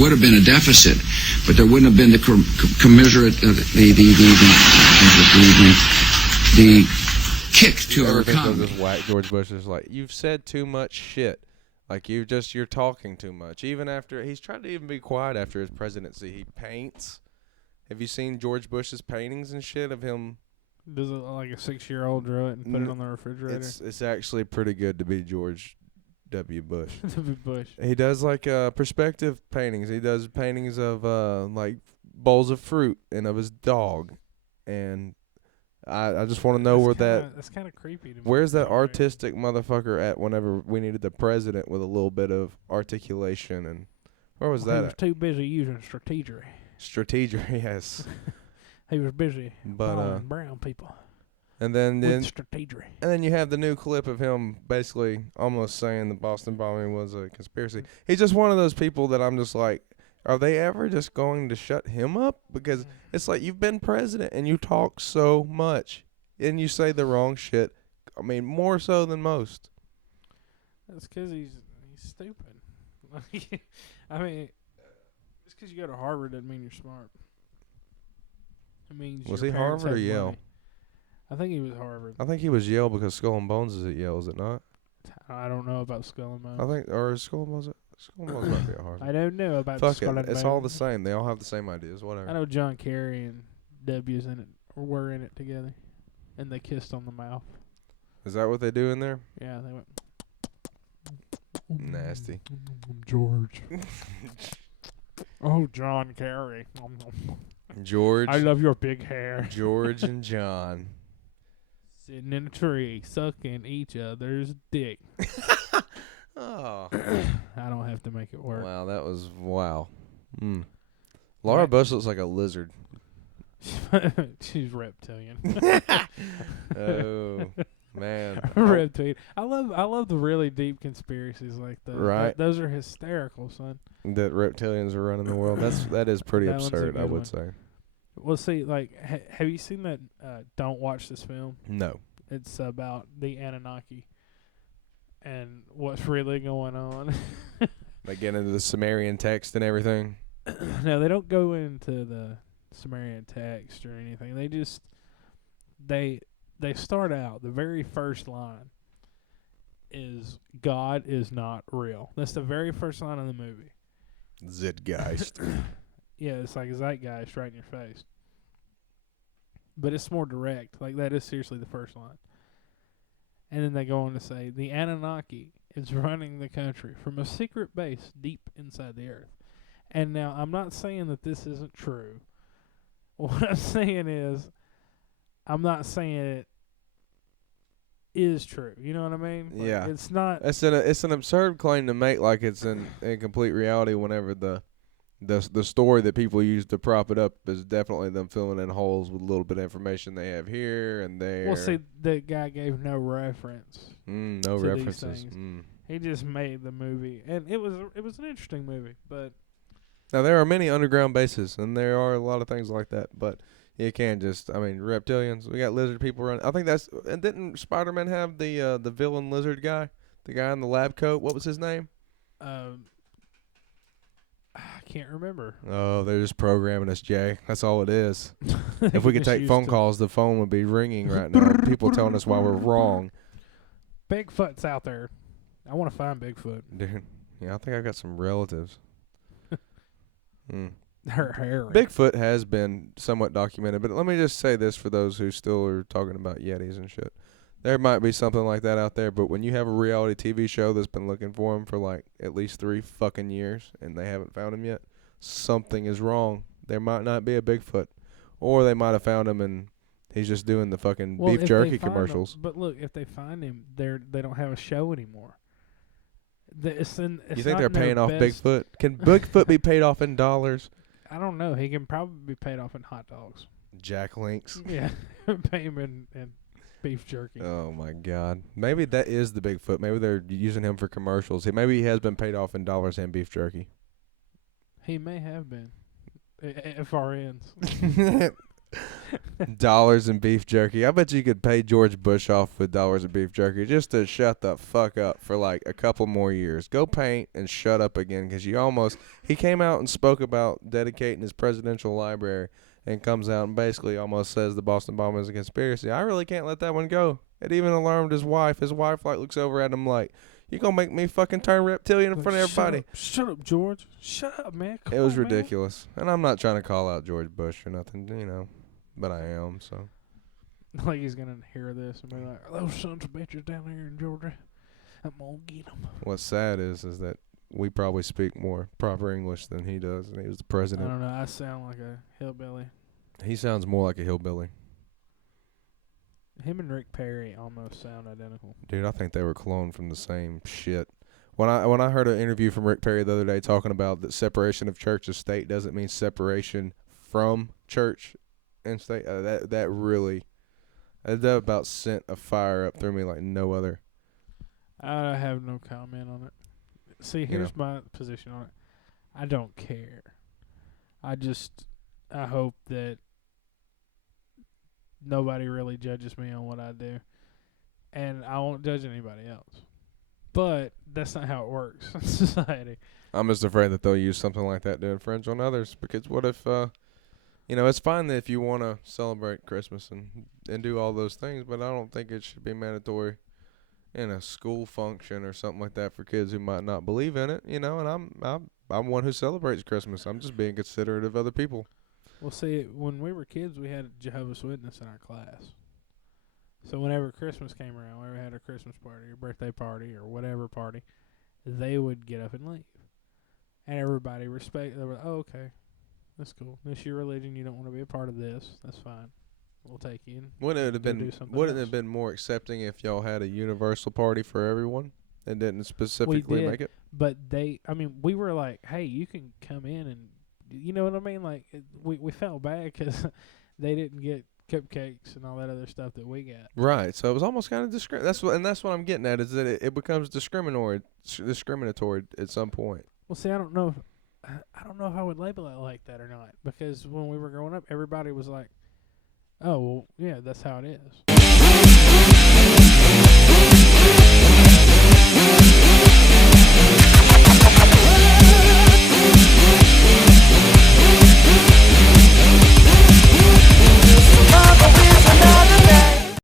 would have been a deficit, but there wouldn't have been the commiserate, the kick to our economy. Whack George Bush is like, you've said too much shit. Like, you're talking too much. Even after, he's tried to even be quiet after his presidency. He paints. Have you seen George Bush's paintings and shit of him? Does it like a 6-year-old draw it and put it on the refrigerator? It's actually pretty good to be George W. Bush. W. Bush. He does like perspective paintings. He does paintings of like bowls of fruit and of his dog. And I just want to know that's kind of creepy to me. Where's that artistic motherfucker at whenever we needed the president with a little bit of articulation? And where was that He was too busy using strategery. Strategery, yes. He was busy but brown people. And then strategery. And then you have the new clip of him basically almost saying the Boston bombing was a conspiracy. He's just one of those people that I'm just like, are they ever just going to shut him up? Because it's like, you've been president and you talk so much and you say the wrong shit. I mean, more so than most. That's because he's stupid. I mean, just because you go to Harvard doesn't mean you're smart. It means was he Harvard or Yale? Money. I think he was Harvard. I think he was Yale because Skull and Bones is at Yale, is it not? I don't know about Skull and Bones. I think, or Skull and Bones. Skull and Bones might be at Harvard. I don't know about Fuck Skull it. and Bones. It's all the same. They all have the same ideas. Whatever. I know John Kerry and W's in it, or were in it together, and they kissed on the mouth. Is that what they do in there? Yeah, they went. Nasty. George. Oh, John Kerry. George. I love your big hair. George and John. Sitting in a tree, sucking each other's dick. Oh. I don't have to make it work. Wow, that was, wow. Laura Bush looks like a lizard. She's reptilian. Oh, man. Reptilian. I love the really deep conspiracies like that. Right. Those are hysterical, son. That reptilians are running the world. That is pretty That one's a absurd, I good would one. say. Well, see, like, have you seen that Don't Watch This Film? No. It's about the Anunnaki and what's really going on. They get into the Sumerian text and everything. No, they don't go into the Sumerian text or anything. They just they start out, the very first line is God is not real. That's the very first line of the movie. Zeitgeist. Yeah, it's like zeitgeist right in your face. But it's more direct. Like, that is seriously the first line. And then they go on to say, the Anunnaki is running the country from a secret base deep inside the earth. And now, I'm not saying that this isn't true. What I'm saying is, I'm not saying it is true. You know what I mean? Like, yeah. It's not. It's an absurd claim to make, like it's in complete reality whenever the story that people use to prop it up is definitely them filling in holes with a little bit of information they have here and there. Well, see, the guy gave no reference. No to references. These things. He just made the movie, and it was an interesting movie. But now there are many underground bases, and there are a lot of things like that. But you can't just, I mean, reptilians. We got lizard people running. I think that's. And didn't Spider-Man have the villain lizard guy, the guy in the lab coat? What was his name? I can't remember. Oh, they're just programming us, Jay. That's all it is. If we could take phone calls, the phone would be ringing right now. People telling us why we're wrong. Bigfoot's out there. I want to find Bigfoot. Dude, yeah, I think I've got some relatives. Her hair. Bigfoot has been somewhat documented, but let me just say this for those who still are talking about Yetis and shit. There might be something like that out there, but when you have a reality TV show that's been looking for him for like at least 3 fucking years and they haven't found him yet, something is wrong. There might not be a Bigfoot. Or they might have found him and he's just doing the fucking beef jerky commercials. But look, if they find him, they don't have a show anymore. You think they're paying off Bigfoot? Can Bigfoot be paid off in dollars? I don't know. He can probably be paid off in hot dogs. Jack Links. Yeah. Pay him in beef jerky. Oh, my God. Maybe that is the Bigfoot. Maybe they're using him for commercials. Maybe he has been paid off in dollars and beef jerky. He may have been. FRNs. Dollars and beef jerky. I bet you could pay George Bush off with dollars and beef jerky just to shut the fuck up for like a couple more years. Go paint and shut up again, because he came out and spoke about dedicating his presidential library and comes out and basically almost says the Boston bomb is a conspiracy. I really can't let that one go. It even alarmed his wife. His wife like looks over at him like, you gonna make me fucking turn reptilian in front of everybody? Shut up, George. Shut up, man. It was ridiculous. And I'm not trying to call out George Bush or nothing, but I am, so. Like he's going to hear this and be like, those sons of bitches down there in Georgia, I'm going to get them. What's sad is that we probably speak more proper English than he does, and he was the I president. don't know. I sound like a hillbilly. He sounds more like a hillbilly. Him and Rick Perry almost sound identical. Dude, I think they were cloned from the same shit. When I heard an interview from Rick Perry the other day talking about that separation of church and state doesn't mean separation from church and state, that really, that about sent a fire up through me like no other. I have no comment on it. See, here's my position on it. I don't care. I hope that nobody really judges me on what I do. And I won't judge anybody else. But that's not how it works in society. I'm just afraid that they'll use something like that to infringe on others. Because what if, it's fine that if you want to celebrate Christmas and do all those things, but I don't think it should be mandatory in a school function or something like that for kids who might not believe in it, and I'm one who celebrates Christmas. I'm just being considerate of other people. Well, see, when we were kids, we had a Jehovah's Witness in our class. So whenever Christmas came around, whenever we had a Christmas party or birthday party or whatever party, they would get up and leave. And everybody they were like, oh, okay, that's cool. This is your religion. You don't want to be a part of this. That's fine. We'll take you in. Wouldn't it have been more accepting if y'all had a universal party for everyone and didn't specifically make it? But we were like, hey, you can come in and, you know what I mean? Like, we felt bad because they didn't get cupcakes and all that other stuff that we got. Right. So it was almost kind of that's what I'm getting at, is that it becomes discriminatory at some point. Well, see, I don't know if I would label it like that or not, because when we were growing up, everybody was like, oh, well, yeah, that's how it is.